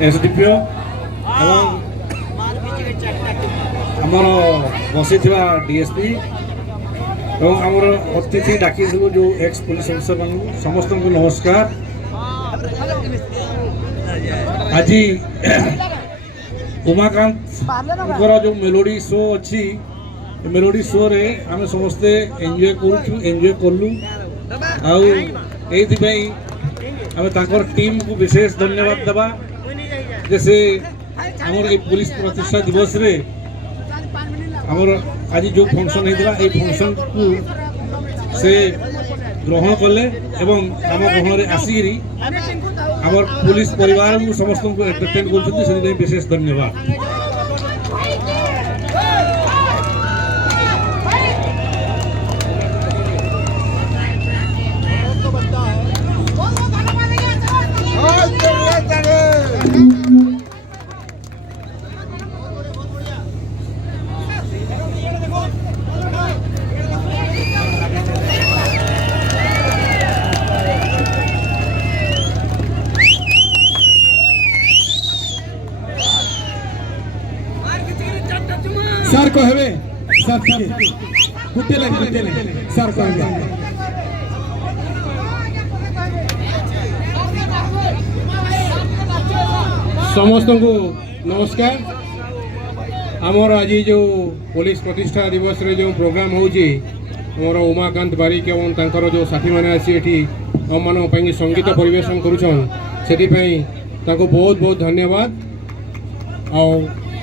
एसडीपीओ आमर बसी डीएसपी और आमर अतिथि डाकी जो एक्स पुलिस अफिसर मान समस्त को नमस्कार। आज उमाकांत जो मेलोडी शो अच्छी मेलोडी शो रे आम समस्ते एंजॉय कलु आम टीम को विशेष धन्यवाद देवा जैसे आमर पुलिस प्रतिष्ठा दिवस रे आमर आज जो फंक्शन होता है फंक्शन को से ग्रहण कले एवं आम ग्रहण में आसिकी आमर पुलिस परिवार को समस्त को एंटरटेन कर विशेष धन्यवाद। सर कहबे सर कुटे सर कहबे समस्त को नमस्कार। आमर आज जो पुलिस प्रतिष्ठा दिवस रे जो प्रोग्राम होउची आमर उमाकांत बारिक एवं तांकर जो साथी माने आसी एठी हम मान संगीत परिवेशन करुछन सेति पई ताको बहुत बहुत धन्यवाद। आ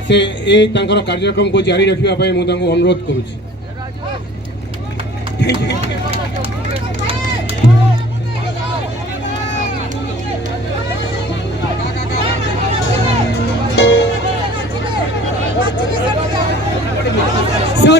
से ए तांकर कार्यक्रम को जारी रखिबा पई मु तांको अनुरोध करूची। सर